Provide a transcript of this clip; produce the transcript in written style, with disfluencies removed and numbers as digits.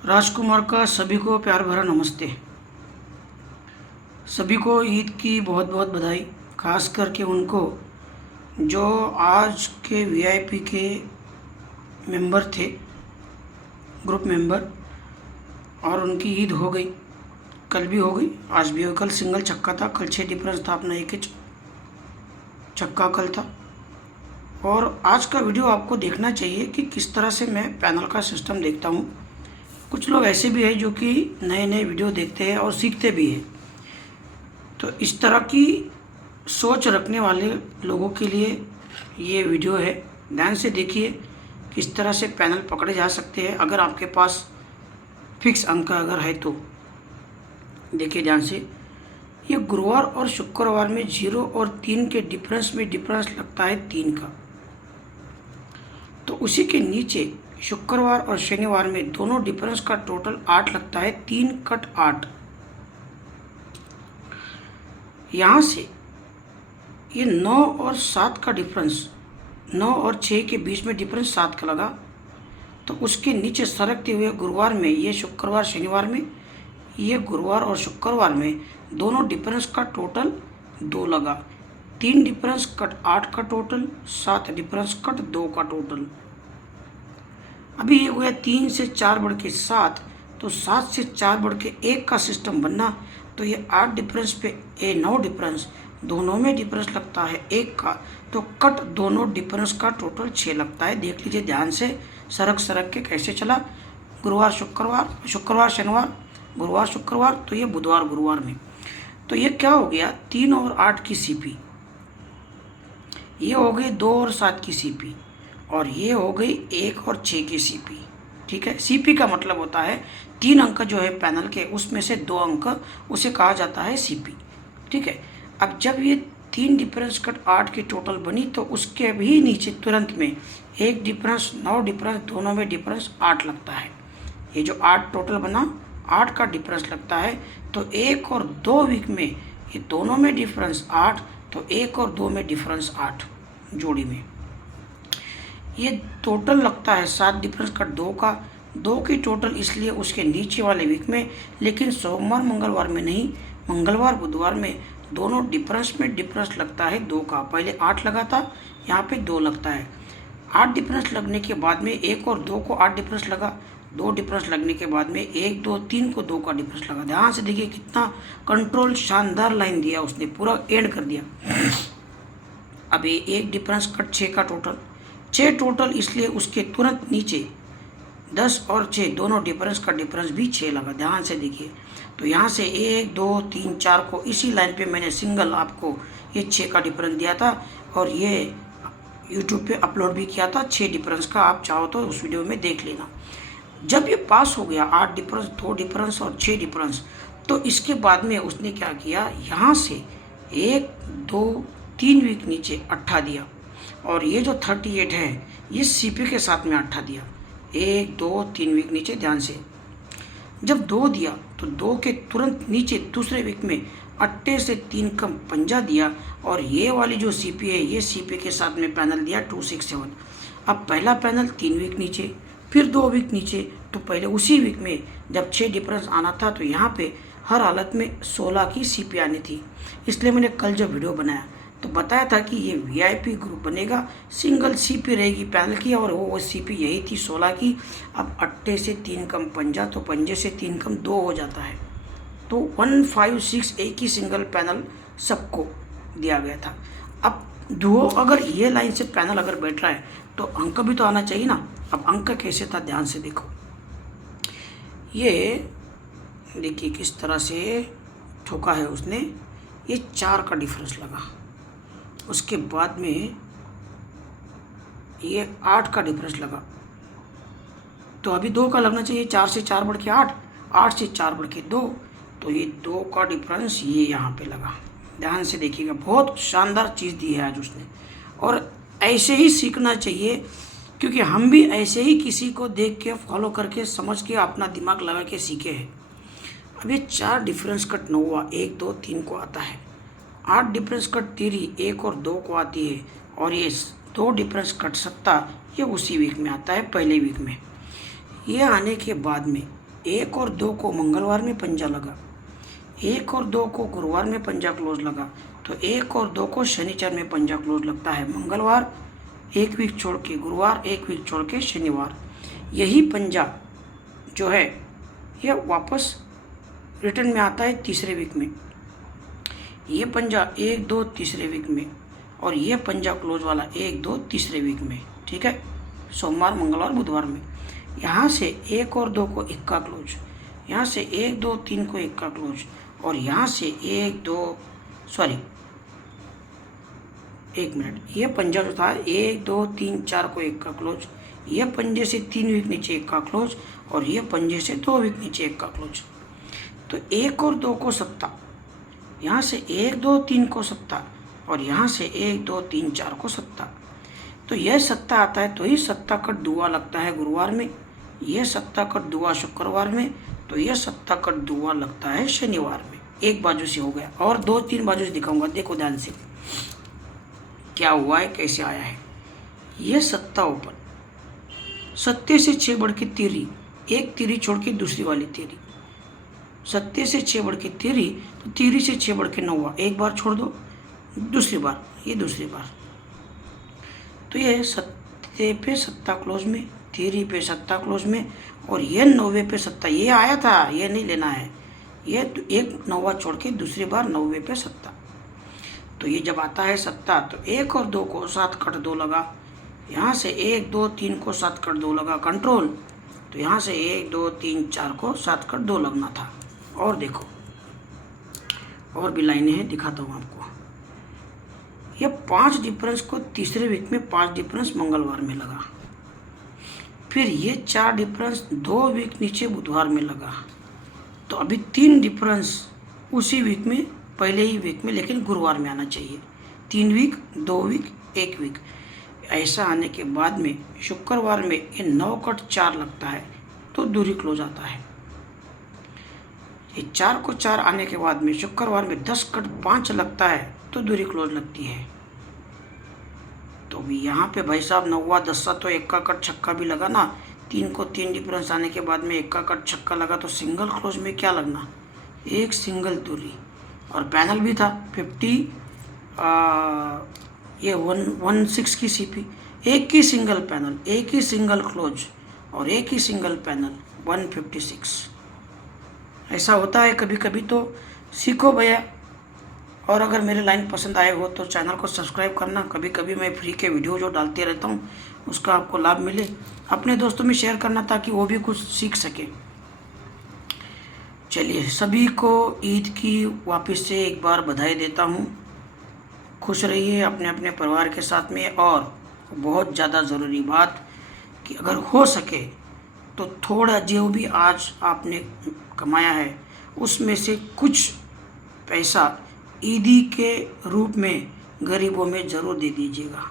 राजकुमार का सभी को प्यार भरा नमस्ते। सभी को ईद की बहुत बहुत बधाई। खास करके उनको जो आज के वीआईपी के मेंबर थे, ग्रुप मेंबर, और उनकी ईद हो गई। कल भी हो गई, आज भी हो। कल सिंगल छक्का था, कल 6 डिफरेंस था, अपना एक ही छक्का कल था। और आज का वीडियो आपको देखना चाहिए कि किस तरह से मैं पैनल का सिस्टम देखता हूँ। कुछ लोग ऐसे भी हैं जो कि नए नए वीडियो देखते हैं और सीखते भी हैं। तो इस तरह की सोच रखने वाले लोगों के लिए ये वीडियो है। ध्यान से देखिए किस तरह से पैनल पकड़े जा सकते हैं। अगर आपके पास फिक्स अंक अगर है तो देखिए ध्यान से। ये गुरुवार और शुक्रवार में 0 और 3 के डिफरेंस में डिफरेंस लगता है 3 का। तो उसी के नीचे शुक्रवार और शनिवार में दोनों डिफरेंस का टोटल 8 लगता है, 3 कट 8। यहाँ से ये 9 और 7 का डिफरेंस, 9 और 6 के बीच में डिफरेंस 7 का लगा। तो उसके नीचे सरकते हुए गुरुवार में, ये शुक्रवार शनिवार में, ये गुरुवार और शुक्रवार में दोनों डिफरेंस का टोटल 2 लगा। 3 डिफरेंस कट 8 का टोटल, 7 डिफरेंस कट 2 का टोटल। अभी ये हो गया 3 से 4 बढ़ के 7, तो 7 से 4 बढ़ के 1 का सिस्टम बनना। तो ये 8 डिफरेंस पे 9 डिफरेंस, दोनों में डिफरेंस लगता है 1 का। तो कट दोनों डिफरेंस का टोटल 6 लगता है। देख लीजिए ध्यान से, सरक के कैसे चला। गुरुवार शुक्रवार, शुक्रवार शनिवार, गुरुवार शुक्रवार, तो ये बुधवार गुरुवार में। तो ये क्या हो गया, 3 और 8 की सीपी, ये हो गई 2 और 7 की सीपी, और ये हो गई 1 और 6 की सीपी। ठीक है, सीपी का मतलब होता है 3 अंक जो है पैनल के, उसमें से 2 अंक, उसे कहा जाता है सीपी। ठीक है, अब जब ये 3 डिफरेंस कट 8 की टोटल बनी, तो उसके भी नीचे तुरंत में 1 डिफरेंस, 9 डिफरेंस, दोनों में डिफरेंस 8 लगता है। ये जो 8 टोटल बना, 8 का डिफरेंस लगता है। तो 1 और 2 वीक में ये दोनों में डिफरेंस 8, तो 1 और 2 में डिफरेंस 8 जोड़ी में। ये टोटल लगता है 7 डिफरेंस कट 2 का। 2 की टोटल इसलिए उसके नीचे वाले वीक में, लेकिन सोमवार मंगलवार में नहीं, मंगलवार बुधवार में दोनों डिफरेंस में डिफरेंस लगता है 2 का। पहले 8 लगा था, यहाँ पे 2 लगता है। 8 डिफरेंस लगने के बाद में 1 और 2 को 8 डिफरेंस लगा, 2 डिफरेंस लगने के बाद में 1 2 3 को 2 का डिफरेंस लगा। ध्यान से देखिए कितना कंट्रोल, शानदार लाइन दिया उसने, पूरा एंड कर दिया। अभी 1 डिफरेंस कट 6 का टोटल, 6 टोटल, इसलिए उसके तुरंत नीचे 10 और 6 दोनों डिफरेंस का डिफरेंस भी 6 लगा। ध्यान से देखिए। तो यहाँ से 1 2 3 4 को इसी लाइन पे मैंने सिंगल आपको ये 6 का डिफरेंस दिया था, और ये यूट्यूब पे अपलोड भी किया था 6 डिफरेंस का। आप चाहो तो उस वीडियो में देख लेना। जब ये पास हो गया 8 डिफरेंस, 2 डिफरेंस और 6 डिफरेंस, तो इसके बाद में उसने क्या किया, यहाँ से 1 2 3 वीक नीचे 8 दिया, और ये जो 38 है ये सीपी के साथ में 8 दिया। 1 2 3 वीक नीचे, ध्यान से। जब 2 दिया तो 2 के तुरंत नीचे दूसरे वीक में 8 से 3 कम 50 दिया, और ये वाली जो सीपी है ये सीपी के साथ में पैनल दिया 267। अब पहला पैनल 3 वीक नीचे, फिर 2 वीक नीचे। तो पहले उसी वीक में जब 6 डिफरेंस आना था, तो यहाँ पे हर हालत में 16 की सीपी आनी थी। इसलिए मैंने कल जब वीडियो बनाया तो बताया था कि ये वीआईपी ग्रुप बनेगा, सिंगल सीपी रहेगी पैनल की, और वो सीपी यही थी 16 की। अब 8 से 3 कम 50, तो 5 से 3 कम 2 हो जाता है। तो 156 एक ही सिंगल पैनल सबको दिया गया था। अब दो, अगर ये लाइन से पैनल अगर बैठ रहा है तो अंक भी तो आना चाहिए ना। अब अंक कैसे था, ध्यान से देखो। ये देखिए किस तरह से ठोका है उसने। ये 4 का डिफरेंस लगा, उसके बाद में ये 8 का डिफरेंस लगा, तो अभी 2 का लगना चाहिए। 4 से 4 बढ़ के 8, 8 से 4 बढ़ के 2, तो ये 2 का डिफरेंस ये यहाँ पे लगा। ध्यान से देखिएगा, बहुत शानदार चीज़ दी है आज उसने, और ऐसे ही सीखना चाहिए, क्योंकि हम भी ऐसे ही किसी को देख के फॉलो करके समझ के अपना दिमाग लगा के सीखे हैं। अब ये 4 डिफरेंस कट 9 1 2 3 को आता है, 8 डिफरेंस कट 3 1 और 2 को आती है, और ये 2 डिफरेंस कट 7 ये उसी वीक में आता है, पहले वीक में। ये आने के बाद में 1 और 2 को मंगलवार में पंजा लगा, 1 और 2 को गुरुवार में पंजा क्लोज लगा, तो 1 और 2 को शनिचर में पंजा क्लोज लगता है। मंगलवार 1 वीक छोड़ के गुरुवार, 1 वीक छोड़ के शनिवार। यही पंजा जो है यह वापस रिटर्न में आता है तीसरे वीक में। ये पंजा 1, 2 तीसरे वीक में, और ये पंजा क्लोज वाला 1, 2 तीसरे वीक में। ठीक है, सोमवार, मंगलवार, बुधवार में। यहाँ से 1 और 2 को इक्का क्लोज, यहाँ से 1, 2, 3 को इक्का क्लोज, और यहाँ से 1, 2 1 मिनट, ये पंजा जो था 1, 2, 3, 4 को इक्का क्लोज, ये पंजे से 3 वीक नीचे इक्का क्लोज, और ये पंजे से 2 वीक नीचे इक्का क्लोज। तो 1 और 2 को सत्ता, यहाँ से 1, 2, 3 को सत्ता, और यहाँ से 1, 2, 3, 4 को सत्ता। तो यह सत्ता आता है, तो ही सत्ता कट दुआ लगता है गुरुवार में, यह सत्ता कट दुआ शुक्रवार में, तो यह सत्ता कट दुआ लगता है शनिवार में। एक बाजू से हो गया, और 2-3 बाजू से दिखाऊंगा। देखो ध्यान से क्या हुआ है, कैसे आया है। यह सत्ता ऊपर, सत्ते से 6 बढ़ के तिरी, एक तिरी छोड़ के दूसरी वाली तिरी, सत्ते से 6 बढ़ के तिरी, तो तिरी से 6 बढ़ के 9, एक बार छोड़ दो, दूसरी बार, ये दूसरी बार। तो ये सत्ते पे सत्ता क्लोज में, तिरी पे सत्ता क्लोज में, और ये 9वें पे सत्ता, ये आया था, ये नहीं लेना है, ये एक 9वां छोड़ के दूसरी बार 9वें पे सत्ता। तो ये जब आता है सत्ता, तो 1 और 2 को 7 कट 2 लगा, यहाँ से 1, 2, 3 को 7 कट 2 लगा कंट्रोल, तो यहाँ से 1, 2, 3, 4 को 7 कट 2 लगना था। और देखो और भी लाइनें हैं, दिखाता हूँ आपको। ये 5 डिफरेंस को तीसरे वीक में 5 डिफरेंस मंगलवार में लगा, फिर ये 4 डिफरेंस 2 वीक नीचे बुधवार में लगा, तो अभी 3 डिफरेंस उसी वीक में, पहले ही वीक में, लेकिन गुरुवार में आना चाहिए। 3 वीक, 2 वीक, 1 वीक, ऐसा आने के बाद में शुक्रवार में ये 9 कट 4 लगता है, तो दूरी क्लोज आता है। ये 4 को 4 आने के बाद में शुक्रवार में 10 कट 5 लगता है, तो दूरी क्लोज लगती है। तो भी यहाँ पे भाई साहब 9वां 10वां, तो 1 का कट छक्का भी लगा ना, 3 को 3 डिफरेंस आने के बाद में 1 का कट छक्का लगा, तो सिंगल क्लोज में क्या लगना, एक सिंगल दूरी, और पैनल भी था 50, ये 116 की सीपी, एक ही सिंगल पैनल, एक ही सिंगल क्लोज, और एक ही सिंगल पैनल 156। ऐसा होता है कभी कभी, तो सीखो भैया। और अगर मेरे लाइन पसंद आए हो तो चैनल को सब्सक्राइब करना। कभी कभी मैं फ्री के वीडियो जो डालते रहता हूँ उसका आपको लाभ मिले, अपने दोस्तों में शेयर करना ताकि वो भी कुछ सीख सके। चलिए, सभी को ईद की वापस से एक बार बधाई देता हूँ। खुश रहिए अपने अपने परिवार के साथ में, और बहुत ज़्यादा ज़रूरी बात कि अगर हो सके तो थोड़ा जो भी आज आपने कमाया है उसमें से कुछ पैसा ईदी के रूप में गरीबों में ज़रूर दे दीजिएगा।